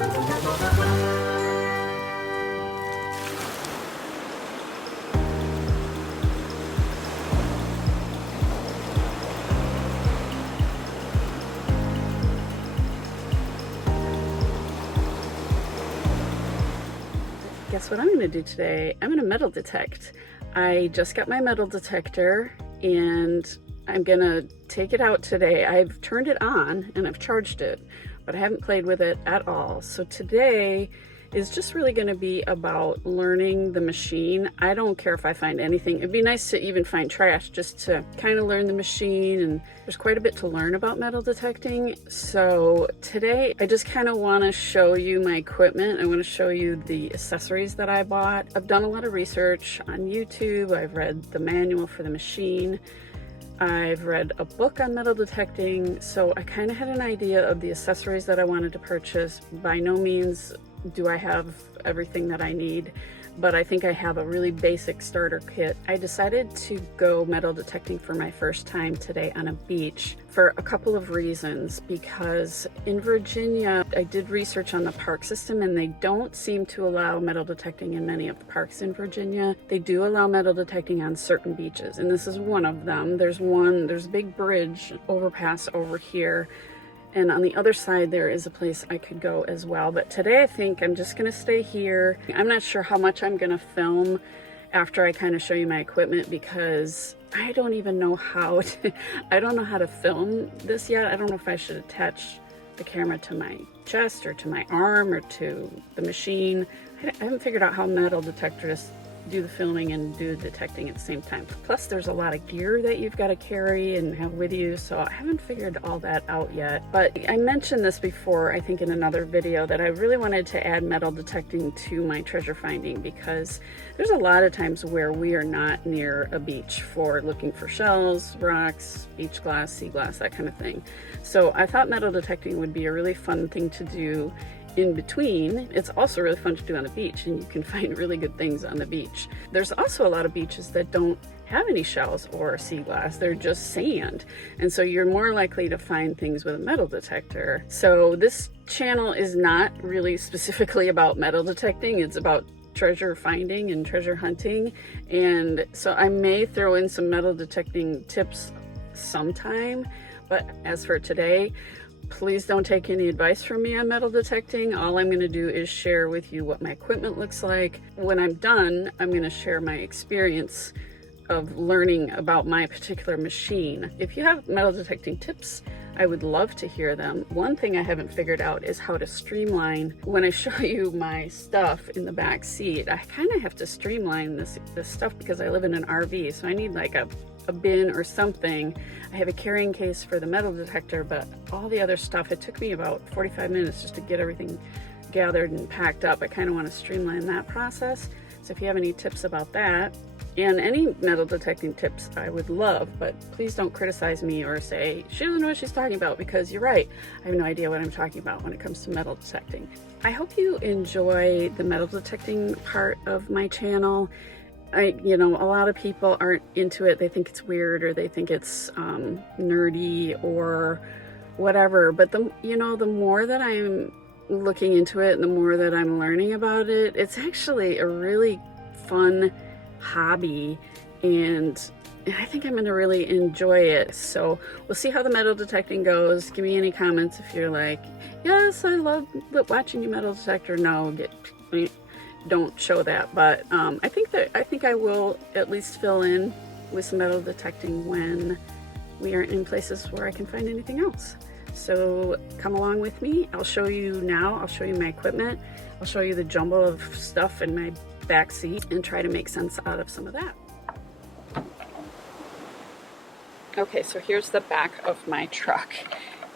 Guess what I'm going to do today? I'm going to metal detect. I just got my metal detector and I'm going to take it out today. I've turned it on and I've charged it, but I haven't played with it at all. So today is just really going to be about learning the machine. I don't care if I find anything. It'd be nice to even find trash just to kind of learn the machine, and there's quite a bit to learn about metal detecting. So today I just kind of want to show you my equipment. I want to show you the accessories that I bought. I've done a lot of research on YouTube. I've read the manual for the machine. I've read a book on metal detecting, so I kind of had an idea of the accessories that I wanted to purchase. By no means do I have everything that I need, but I think I have a really basic starter kit. I decided to go metal detecting for my first time today on a beach for a couple of reasons. Because in Virginia, I did research on the park system and they don't seem to allow metal detecting in many of the parks in Virginia. They do allow metal detecting on certain beaches, and this is one of them. There's a big bridge overpass over here, and on the other side there is a place I could go as well. But today I think I'm just gonna stay here. I'm not sure how much I'm gonna film after I kind of show you my equipment, because I don't even know how to, I don't know how to film this yet. I don't know if I should attach the camera to my chest or to my arm or to the machine. I haven't figured out how metal detectors do the filming and do the detecting at the same time. Plus there's a lot of gear that you've got to carry and have with you, so I haven't figured all that out yet. But I mentioned this before, I think in another video, that I really wanted to add metal detecting to my treasure finding, because there's a lot of times where we are not near a beach for looking for shells, rocks, beach glass, sea glass, that kind of thing. So I thought metal detecting would be a really fun thing to do in between. It's also really fun to do on the beach, and you can find really good things on the beach. There's also a lot of beaches that don't have any shells or sea glass, they're just sand, and so you're more likely to find things with a metal detector. So this channel is not really specifically about metal detecting, it's about treasure finding and treasure hunting, and so I may throw in some metal detecting tips sometime. But as for today, please don't take any advice from me on metal detecting. All I'm going to do is share with you what my equipment looks like. When I'm done, I'm going to share my experience of learning about my particular machine. If you have metal detecting tips, I would love to hear them. One thing I haven't figured out is how to streamline. When I show you my stuff in the back seat, I kind of have to streamline this stuff because I live in an RV, so I need like a bin or something. I have a carrying case for the metal detector, but all the other stuff, it took me about 45 minutes just to get everything gathered and packed up. I kind of want to streamline that process. So if you have any tips about that, and any metal detecting tips, I would love, but please don't criticize me or say she doesn't know what she's talking about, because you're right, I have no idea what I'm talking about when it comes to metal detecting. I hope you enjoy the metal detecting part of my channel. You know, a lot of people aren't into it. They think it's weird, or they think it's nerdy or whatever. But the more that I'm looking into it and the more that I'm learning about it, it's actually a really fun hobby, and I think I'm going to really enjoy it. So we'll see how the metal detecting goes. Give me any comments if you're like, yes, I love watching you metal detector. No, don't show that. But I think I will at least fill in with some metal detecting when we aren't in places where I can find anything else. So come along with me. I'll show you now. I'll show you my equipment. I'll show you the jumble of stuff in my back seat and try to make sense out of some of that. Okay, so here's the back of my truck,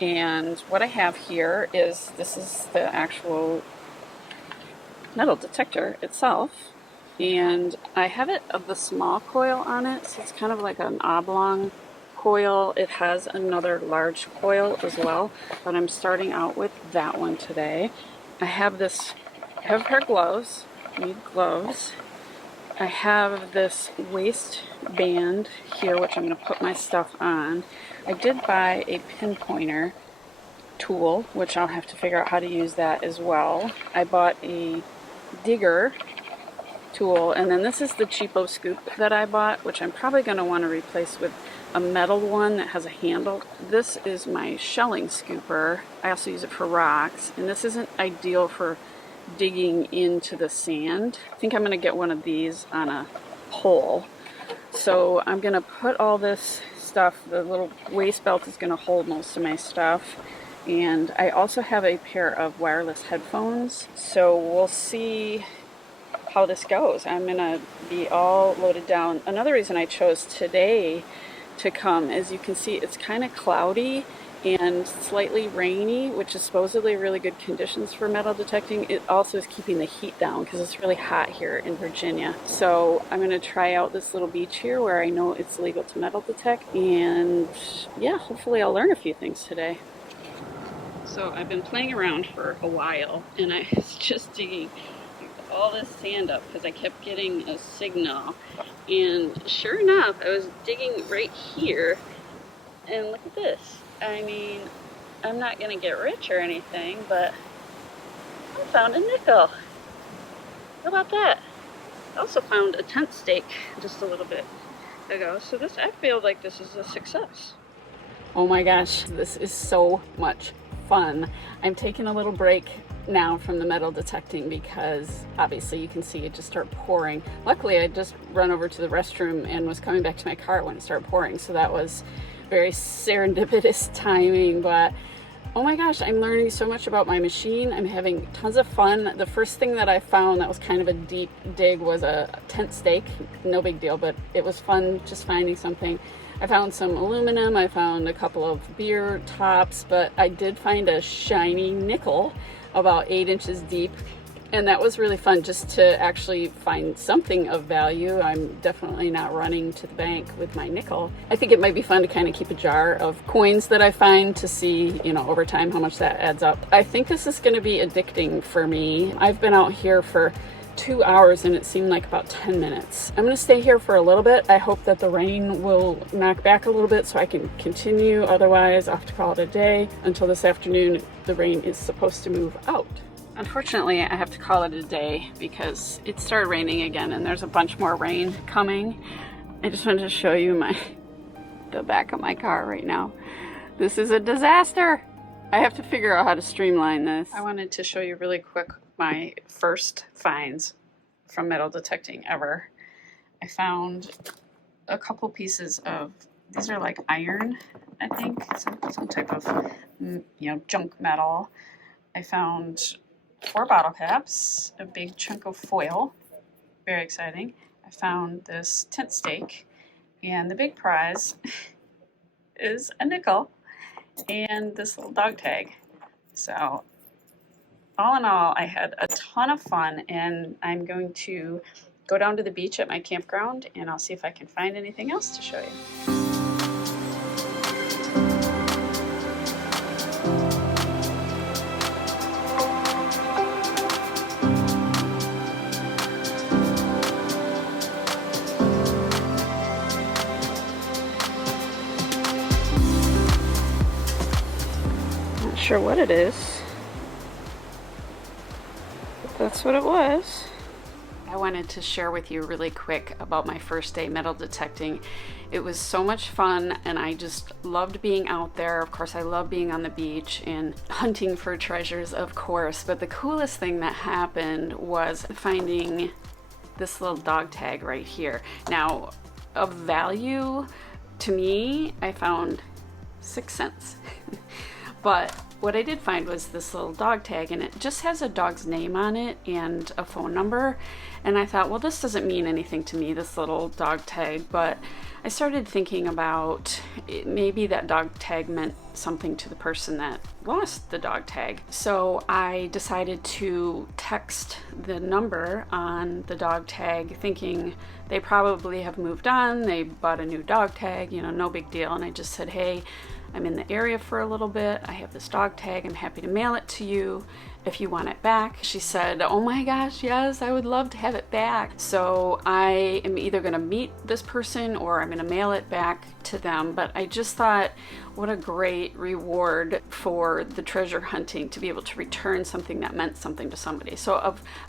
and what I have here is, this is the actual metal detector itself, and I have it of the small coil on it, so it's kind of like an oblong coil. It has another large coil as well, but I'm starting out with that one today. I have a pair of gloves. Need gloves. I have this waistband here, which I'm going to put my stuff on. I did buy a pinpointer tool, which I'll have to figure out how to use that as well. I bought a digger tool, and then this is the cheapo scoop that I bought, which I'm probably going to want to replace with a metal one that has a handle. This is my shelling scooper. I also use it for rocks, and this isn't ideal for digging into the sand. I think I'm going to get one of these on a pole. So I'm going to put all this stuff, the little waist belt is going to hold most of my stuff, and I also have a pair of wireless headphones, so we'll see how this goes. I'm going to be all loaded down. Another reason I chose today to come, as you can see, it's kind of cloudy and slightly rainy, which is supposedly really good conditions for metal detecting. It also is keeping the heat down because it's really hot here in Virginia. So I'm going to try out this little beach here where I know it's legal to metal detect, and yeah, hopefully I'll learn a few things today. So I've been playing around for a while, and I was just digging all this sand up because I kept getting a signal, and sure enough I was digging right here, and look at this. I mean, I'm not gonna get rich or anything, but I found a nickel. How about that? I also found a tent stake just a little bit ago, so this, I feel like this is a success. Oh my gosh, this is so much fun. I'm taking a little break now from the metal detecting because obviously you can see it just start pouring. Luckily I just run over to the restroom and was coming back to my car when it started pouring, so that was very serendipitous timing. But oh my gosh, I'm learning so much about my machine. I'm having tons of fun. The first thing that I found that was kind of a deep dig was a tent stake. No big deal, but it was fun just finding something. I found some aluminum, I found a couple of beer tops, but I did find a shiny nickel about 8 inches deep, and that was really fun just to actually find something of value. I'm definitely not running to the bank with my nickel. I think it might be fun to kind of keep a jar of coins that I find to see, you know, over time how much that adds up. I think this is going to be addicting for me. I've been out here for 2 hours and it seemed like about 10 minutes. I'm going to stay here for a little bit. I hope that the rain will knock back a little bit so I can continue. Otherwise, I'll have to call it a day until this afternoon. The rain is supposed to move out. Unfortunately, I have to call it a day because it started raining again and there's a bunch more rain coming. I just wanted to show you the back of my car right now. This is a disaster. I have to figure out how to streamline this. I wanted to show you really quick my first finds from metal detecting ever. I found a couple pieces of, these are like iron, I think, some type of, you know, junk metal. I found 4 bottle caps, a big chunk of foil, very exciting. I found this tent stake, and the big prize is a nickel and this little dog tag. So all in all, I had a ton of fun, and I'm going to go down to the beach at my campground and I'll see if I can find anything else to show you. Not sure what it is. That's what it was. I wanted to share with you really quick about my first day metal detecting. It was so much fun and I just loved being out there. Of course, I love being on the beach and hunting for treasures, of course, but the coolest thing that happened was finding this little dog tag right here. Now, of value to me, I found 6 cents. But what I did find was this little dog tag, and it just has a dog's name on it and a phone number. And I thought, well, this doesn't mean anything to me, this little dog tag. But I started thinking about maybe that dog tag meant something to the person that lost the dog tag. So I decided to text the number on the dog tag, thinking they probably have moved on, they bought a new dog tag, you know, no big deal. And I just said, hey, I'm in the area for a little bit. I have this dog tag. I'm happy to mail it to you if you want it back. She said, oh my gosh, yes, I would love to have it back. So I am either going to meet this person or I'm going to mail it back to them. But I just thought, what a great reward for the treasure hunting to be able to return something that meant something to somebody. So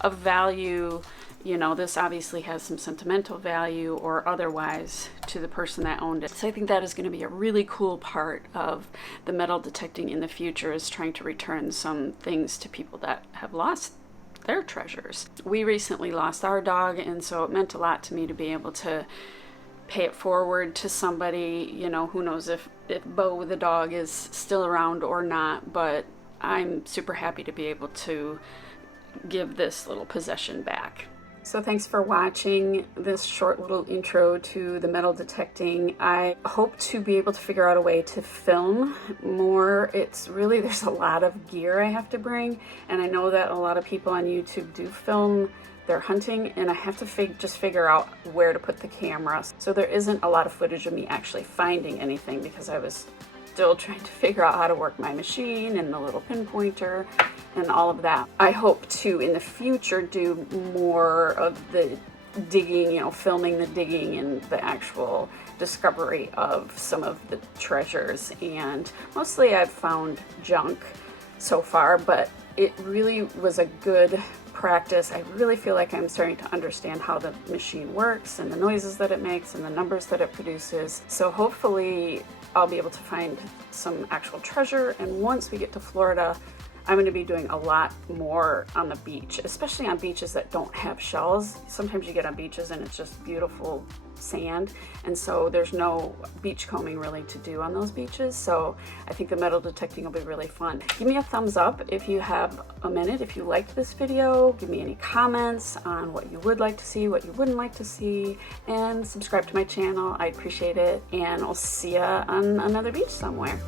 of value, you know, this obviously has some sentimental value or otherwise to the person that owned it. So I think that is going to be a really cool part of the metal detecting in the future, is trying to return some things to people that have lost their treasures. We recently lost our dog, and so it meant a lot to me to be able to pay it forward to somebody. You know, who knows if Bo the dog is still around or not, but I'm super happy to be able to give this little possession back. So thanks for watching this short little intro to the metal detecting. I hope to be able to figure out a way to film more. It's really, there's a lot of gear I have to bring, and I know that a lot of people on YouTube do film their hunting, and I have to just figure out where to put the camera. So there isn't a lot of footage of me actually finding anything because I was still trying to figure out how to work my machine and the little pinpointer and all of that. I hope to, in the future, do more of the digging, you know, filming the digging and the actual discovery of some of the treasures. And mostly I've found junk so far, but it really was a good practice. I really feel like I'm starting to understand how the machine works and the noises that it makes and the numbers that it produces. So hopefully I'll be able to find some actual treasure. And once we get to Florida, I'm going to be doing a lot more on the beach, especially on beaches that don't have shells. Sometimes you get on beaches and it's just beautiful sand, and so there's no beach combing really to do on those beaches. So I think the metal detecting will be really fun. Give me a thumbs up if you have a minute, if you liked this video. Give me any comments on what you would like to see, what you wouldn't like to see, and subscribe to my channel. I'd appreciate it, and I'll see ya on another beach somewhere.